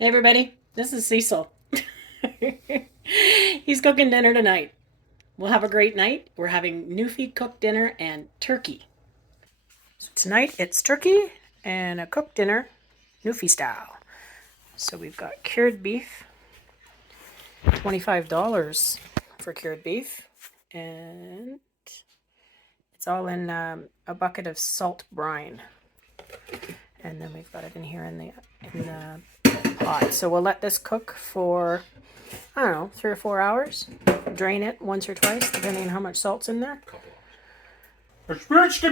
Hey everybody, this is Cecil. He's cooking dinner tonight. We'll have a great night. We're having Newfie cooked dinner and turkey. So tonight it's turkey and a cooked dinner, Newfie style. So we've got cured beef, $25 for cured beef, and it's all in a bucket of salt brine. And then we've got it in here in the pot. So we'll let this cook for, I don't know, 3 or 4 hours. Drain it once or twice, depending on how much salt's in there. Couple hours.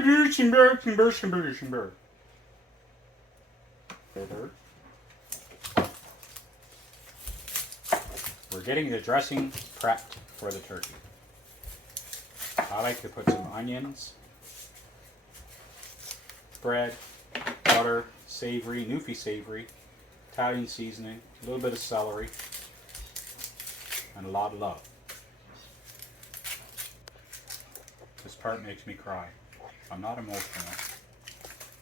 We're getting the dressing prepped for the turkey. I like to put some onions, bread, butter, savory, Newfie savory, Italian seasoning, a little bit of celery, and a lot of love. This part makes me cry. I'm not emotional.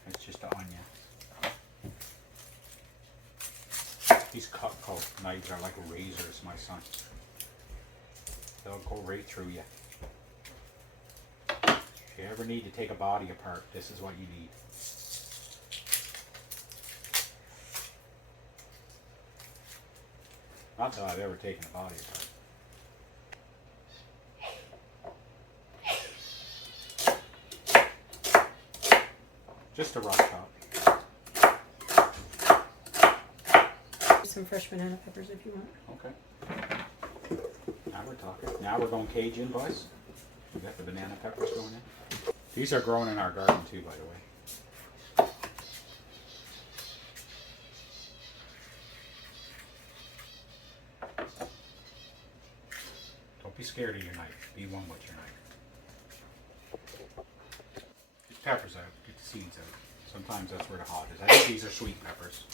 It's just the onion. These Cutco knives are like razors, my son. They'll go right through you. If you ever need to take a body apart, this is what you need. Not that I've ever taken a body apart. Just a rough chop. Some fresh banana peppers if you want. Okay. Now we're talking. Now we're going Cajun, boys. We got the banana peppers going in. These are growing in our garden too, by the way. Don't be scared of your knife. Be one with your knife. Get the peppers out. Get the seeds out. Sometimes that's where the hot is. I think these are sweet peppers.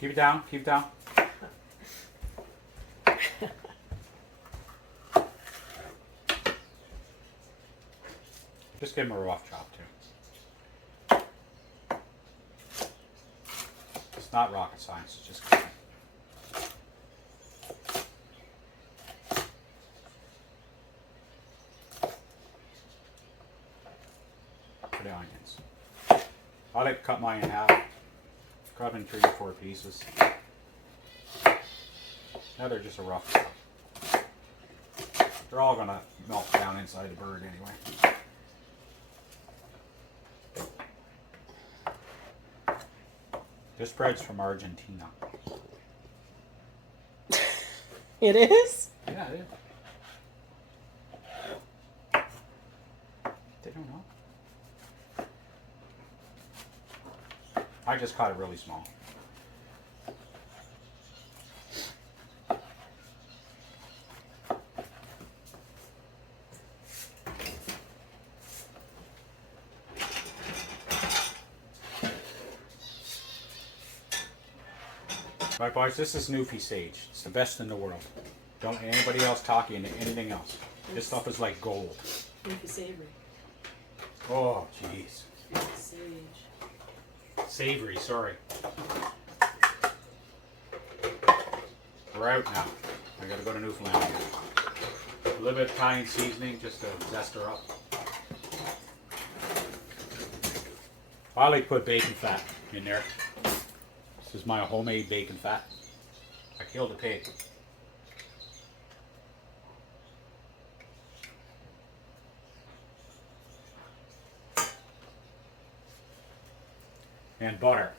Keep it down. Keep it down. Just give them a rough chop too. It's not rocket science. It's just cooking. For the onions. I like to cut mine in half. Cut them in 3 or 4 pieces. Now they're just a rough chop. They're all gonna melt down inside the bird anyway. This bread's from Argentina. It is? Yeah, it is. They don't know. I just cut it really small. Right, boys, this is Newfie sage. It's the best in the world. Don't let anybody else talk you into anything else. This stuff is like gold. Newfie savory. Oh, jeez. Sage. Savory, sorry. We're out now. I gotta go to Newfoundland again. A little bit of Italian seasoning just to zest her up. I like to put bacon fat in there. This is my homemade bacon fat. I killed a pig. And butter.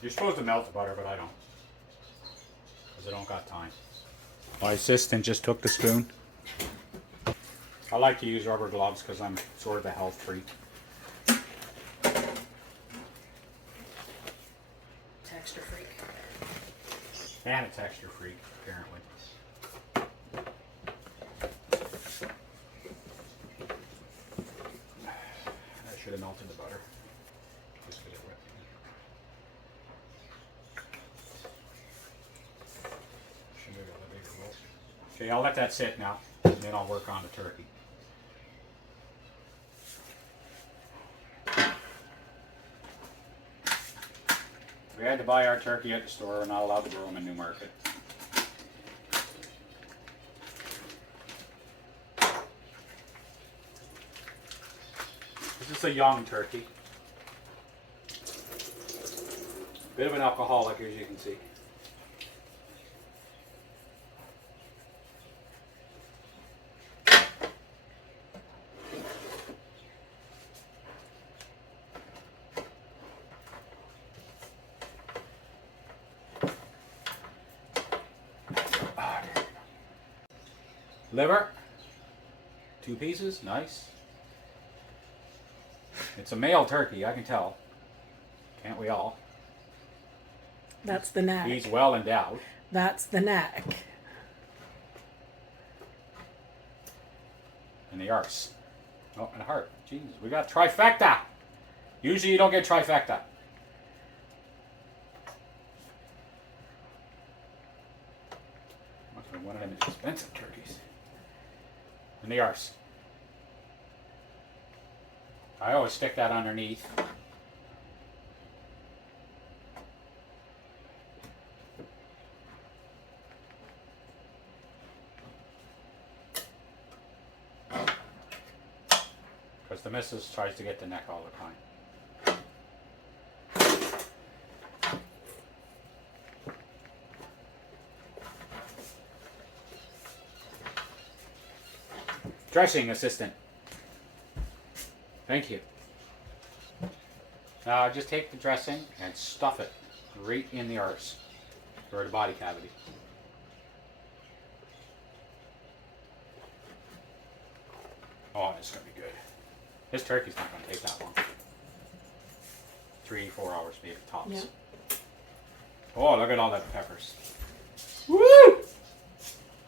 You're supposed to melt the butter, but I don't. Because I don't got time. My assistant just took the spoon. I like to use rubber gloves because I'm sort of a health freak. Texture freak. And a texture freak, apparently. I should have melted the butter. Just get it wet. Okay, I'll let that sit now, and then I'll work on the turkey. We had to buy our turkey at the store. We're not allowed to grow them in Newmarket. This is a young turkey. Bit of an alcoholic, as you can see. Liver, 2 pieces, nice. It's a male turkey, I can tell. Can't we all? That's the neck. He's well endowed. That's the neck. And the arse. Oh, and a heart. Jeez, we got trifecta. Usually you don't get trifecta. Must have been one of them expensive turkeys. And the arse. I always stick that underneath. Because the missus tries to get the neck all the time. Dressing assistant. Thank you. Now just take the dressing and stuff it right in the arse or the body cavity. Oh, this is going to be good. This turkey's not going to take that long. 3-4 hours maybe tops. Yeah. Oh, look at all that peppers. Woo!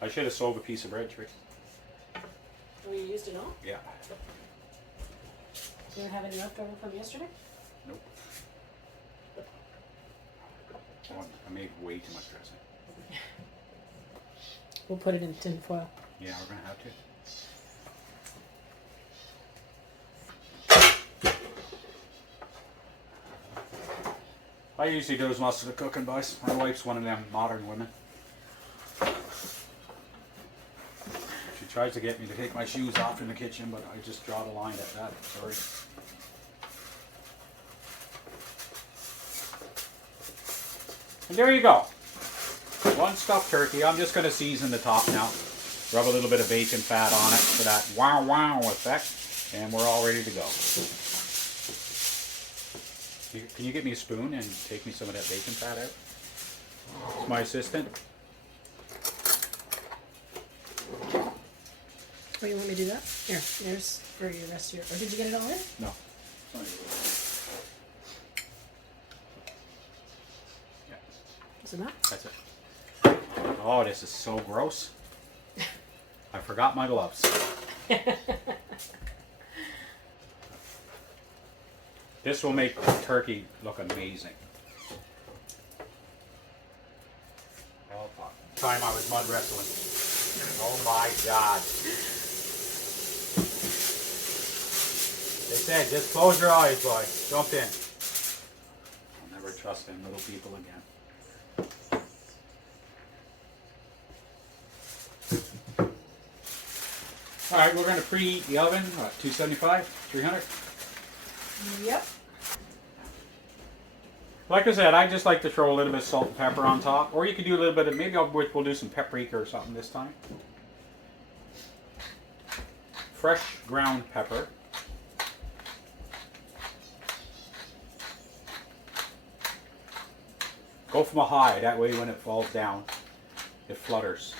I should have sold a piece of bread, Tree. Oh, you used it all? Yeah. Do you have any left over from yesterday? Nope. Oh, I made way too much dressing. We'll put it in tin foil. Yeah, we're going to have to. I usually do most of the cooking, boys. My wife's one of them modern women. She tries to get me to take my shoes off in the kitchen, but I just draw the line at that. Sorry. And there you go. One stuffed turkey. I'm just going to season the top now. Rub a little bit of bacon fat on it for that wow wow effect. And we're all ready to go. Can you get me a spoon and take me some of that bacon fat out? It's my assistant. Oh, you want me to do that? Here, there's for your rest of your... Or did you get it all in? No. Yeah, Is it not? that's it. Oh, this is so gross. I forgot my gloves. This will make the turkey look amazing. Oh, fuck. Time I was mud wrestling. Oh my God. They said, just close your eyes, boy. Jump in. I'll never trust in little people again. Alright, we're going to preheat the oven, what, 275, 300? Yep. Like I said, I just like to throw a little bit of salt and pepper on top. Or you could do a little bit of, maybe we'll do some paprika or something this time. Fresh ground pepper. Go from a high, that way when it falls down, it flutters.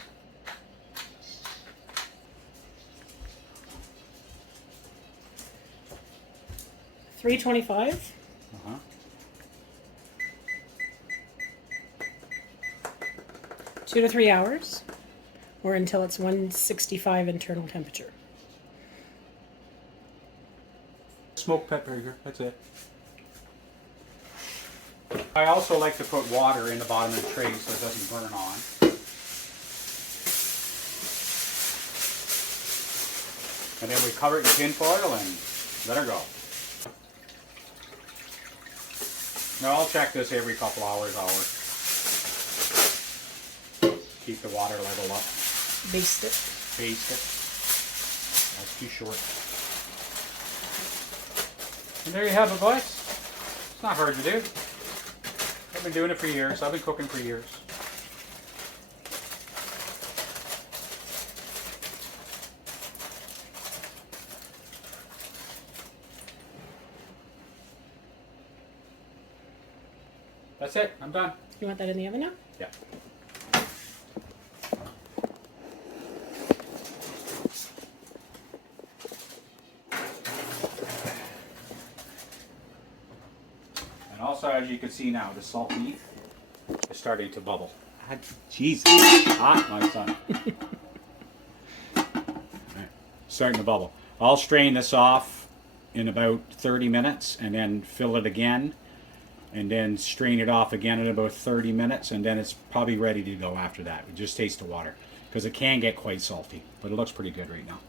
$3.25. Uh-huh. 2 to 3 hours, or until it's 165 internal temperature. Smoked paprika, that's it. I also like to put water in the bottom of the tray so it doesn't burn on. And then we cover it in tin foil and let her go. Now I'll check this every couple hours. Keep the water level up. Baste it. Baste it. That's too short. And there you have it, boys. It's not hard to do. I've been doing it for years. I've been cooking for years. That's it. I'm done. You want that in the oven now? Yeah. And also, as you can see now, the salt beef is starting to bubble. Jesus. Hot, my son. Right. Starting to bubble. I'll strain this off in about 30 minutes and then fill it again. And then strain it off again in about 30 minutes, and then it's probably ready to go after that. We just taste the water, because it can get quite salty, but it looks pretty good right now.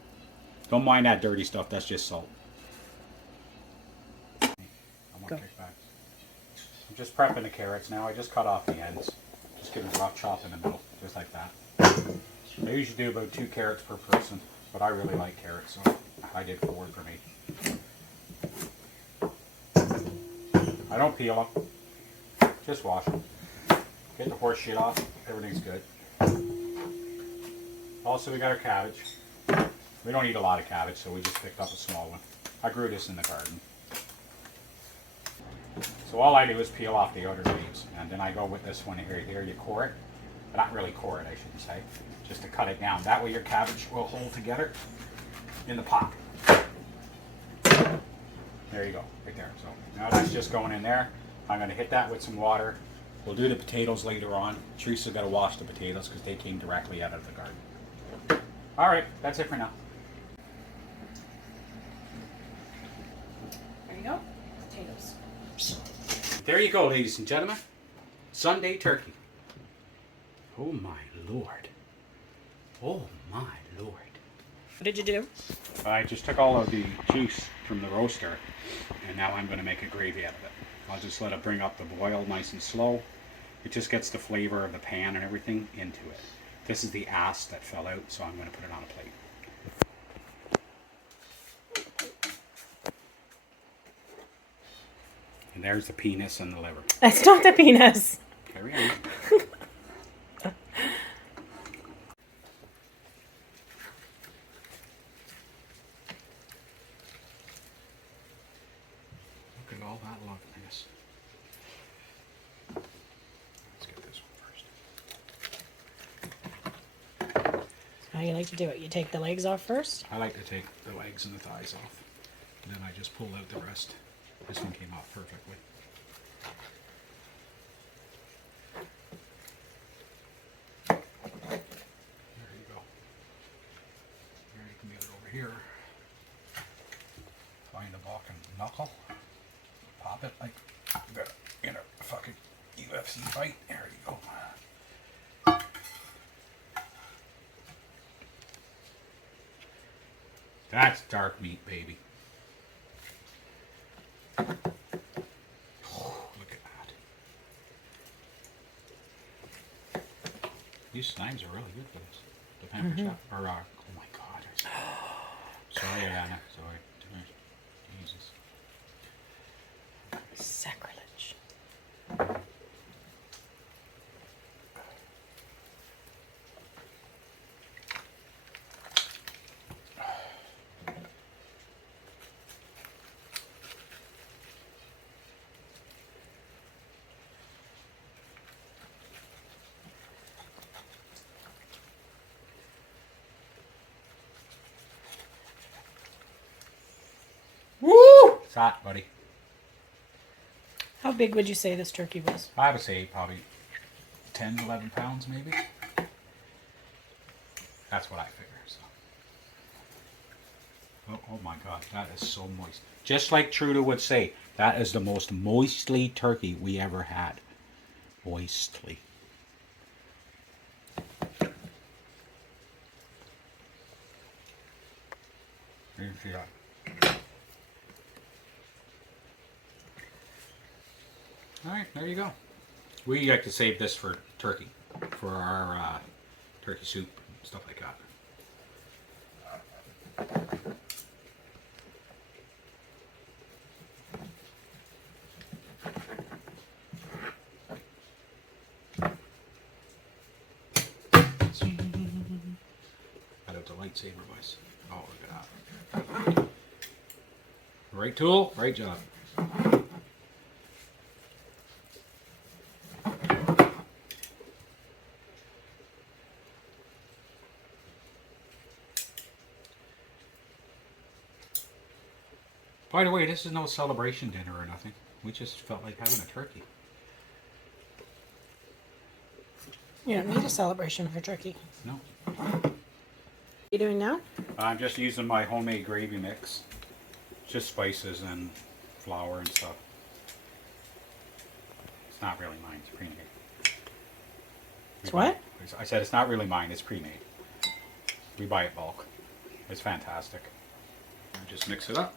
Don't mind that dirty stuff, that's just salt. I want to kick back. I'm just prepping the carrots now. I just cut off the ends. Just give them a rough chop in the middle, just like that. I usually do about 2 carrots per person, but I really like carrots, so I did 4 for me. I don't peel them, just wash them. Get the horse shit off, everything's good. Also, we got our cabbage. We don't eat a lot of cabbage, so we just picked up a small one. I grew this in the garden. So all I do is peel off the outer leaves, and then I go with this one here. Here you core it, but not really core it, I shouldn't say, just to cut it down. That way your cabbage will hold together in the pot. There you go, right there. So now that's just going in there. I'm going to hit that with some water. We'll do the potatoes later on. Teresa's got to wash the potatoes because they came directly out of the garden. All right, that's it for now. There you go. Potatoes. There you go, ladies and gentlemen. Sunday turkey. Oh my Lord. Oh my Lord. What did you do? I just took all of the juice from the roaster, and now I'm going to make a gravy out of it. I'll just let it bring up the boil nice and slow. It just gets the flavor of the pan and everything into it. This is the ass that fell out, so I'm going to put it on a plate. And there's the penis and the liver. That's not the penis. Carry on. Look at all that loveliness. Let's get this one first. How do you like to do it? You take the legs off first? I like to take the legs and the thighs off, and then I just pull out the rest. This one came out perfectly. There you go. Here you can get it over here. Find the block and knuckle. Pop it like in a fucking UFC fight. There you go. That's dark meat, baby. Oh, look at that. These knives are really good for this. The pamper chop. Or, oh my god. Sorry, Anna. Sorry. Jesus. Sacrilege. Woo! It's hot, buddy. How big would you say this turkey was? I would say probably 10, 11 pounds maybe. That's what I figure. So. Oh my god, that is so moist. Just like Trudeau would say, that is the most moistly turkey we ever had. Moistly. Yeah. All right, there you go. We like to save this for turkey, for our turkey soup, stuff like that. Got out the lightsaber, boys. Oh, look at that. Right tool, right job. By the way, this is no celebration dinner or nothing. We just felt like having a turkey. You don't need a celebration for turkey. No. What are you doing now? I'm just using my homemade gravy mix. Just spices and flour and stuff. It's not really mine, it's pre-made. It's what? I said it's not really mine, it's pre-made. We buy it bulk. It's fantastic. Just mix it up.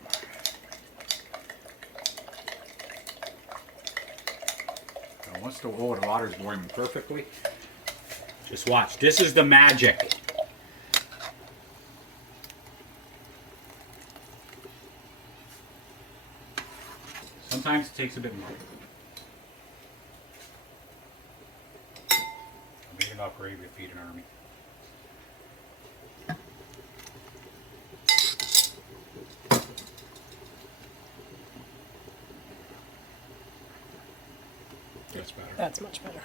Now once the water is boiling perfectly, just watch. This is the magic. Sometimes it takes a bit more. I made enough gravy to feed an army. That's better. That's much better.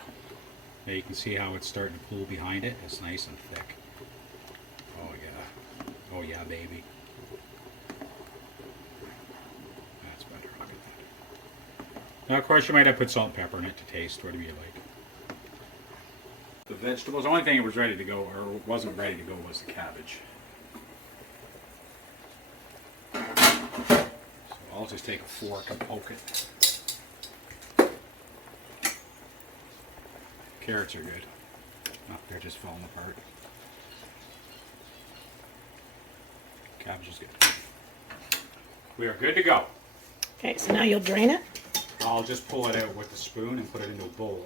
Yeah, you can see how it's starting to pool behind it. It's nice and thick. Oh yeah. Oh yeah, baby. That's better. Look at that. Now, of course, you might have put salt and pepper in it to taste, whatever you like. The vegetables, the only thing that was ready to go, or wasn't ready to go, was the cabbage. So I'll just take a fork and poke it. Carrots are good. Oh, they're just falling apart. Cabbage is good. We are good to go. Okay, so now you'll drain it. I'll just pull it out with a spoon and put it into a bowl.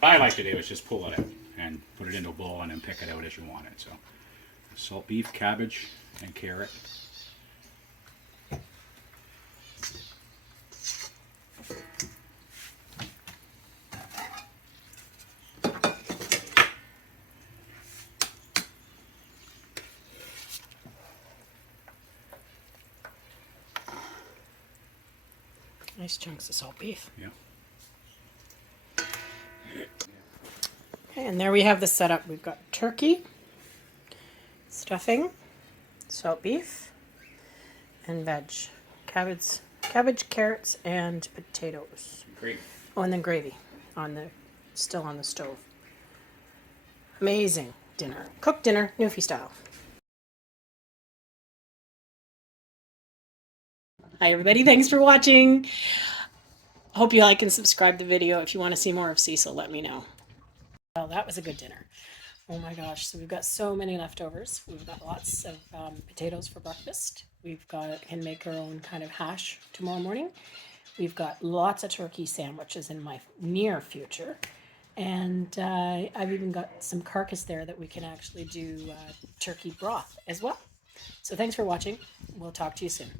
What I like to do is just pull it out and put it into a bowl and then pick it out as you want it. So, salt beef, cabbage, and carrot. Nice chunks of salt beef. Yeah. Okay, and there we have the setup. We've got turkey, stuffing, salt beef, and veg. Cabbage, carrots, and potatoes. Great. Oh, and then gravy still on the stove. Amazing dinner. Cooked dinner, Newfie style. Hi everybody, thanks for watching. Hope you like and subscribe the video. If you want to see more of Cecil, let me know. Well, that was a good dinner. Oh my gosh, so we've got so many leftovers. We've got lots of potatoes for breakfast. Can make our own kind of hash tomorrow morning. We've got lots of turkey sandwiches in my near future. And I've even got some carcass there that we can actually do turkey broth as well. So thanks for watching. We'll talk to you soon.